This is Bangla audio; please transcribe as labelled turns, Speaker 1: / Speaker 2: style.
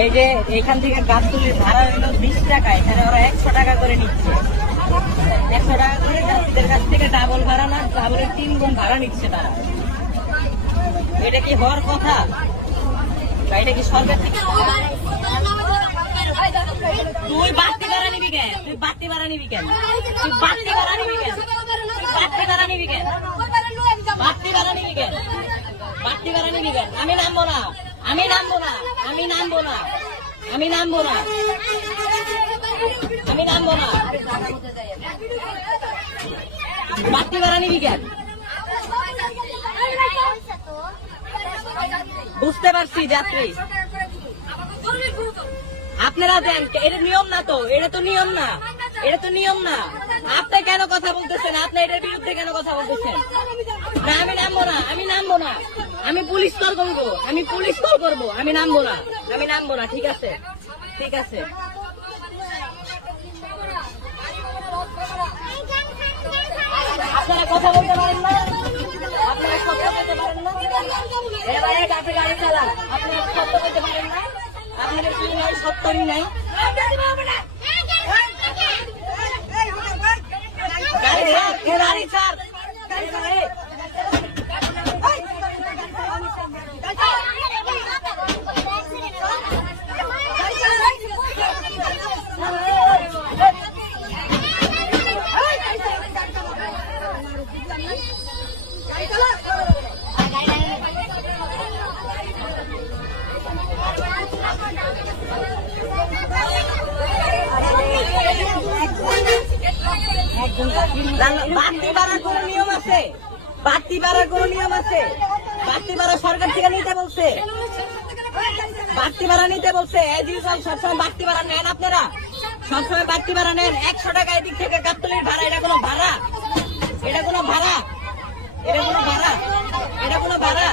Speaker 1: এই যে এখান থেকে গাছগুলির ভাড়া হলো বিশ টাকা, এখানে ওরা একশো টাকা করে নিচ্ছে। একশো টাকা করে যাত্রীদের কাছ থেকে ডাবল ভাড়া না ডাবলের তিন গুণ ভাড়া নিচ্ছে তারা। এটা কি হওয়ার কথা? এটা কি সরকার থেকে তুই বাড়তি ভাড়া নিবি কেন? তুই বাড়তি ভাড়া নিবি কেন? তুই বাড়তি ভাড়া নিবি কেন? বাড়তি ভাড়া নিবি কেন? বাড়তি ভাড়া নিবি কেন? বাড়তি ভাড়া নিবি কেন? আমি নামবো না। আমি নামবো না, আমি নামবো না, আমি নামবো না, আমি নামবো না। বাড়তি ভাড়া নিবি কেন? বুঝতে পারছি, যাত্রী। আপনারা দেন, এটা নিয়ম না তো, এটা তো নিয়ম না, এটা তো নিয়ম না। আপনি কেন কথা বলতেছেন? আপনি এটার বিরুদ্ধে কেন কথা বলতেছেন? না, আমি নামবো না, আমি নামবো না। আমি পুলিশ কল করব, আমি পুলিশ কল করব, আমি নামবো না। আমি নামবো না, ঠিক আছে? ঠিক আছে? আপনারা কথা বলতে পারেন না? আপনারা শব্দ করতে পারেন না? এবারে আপনি গাড়ি চালান। আপনারা শব্দ করতে পারেন না? আপনাদের কি নাই সত্তরই নাই। বাড়তি বাড়ার কোন নিয়ম আছে বাড়তি বাড়ার নিয়ম আছে বাড়তি বাড়া। সরকার থেকে নিতে বলছে বাড়তি ভাড়া নিতে বলছে এজ সবসময় বাড়তি ভাড়া নেন আপনারা সবসময় বাড়তি ভাড়া নেন একশো টাকা এদিক থেকে গাবতলির ভাড়া এটা কোনো ভাড়া এটা কোনো ভাড়া এটা কোনো ভাড়া এটা কোনো ভাড়া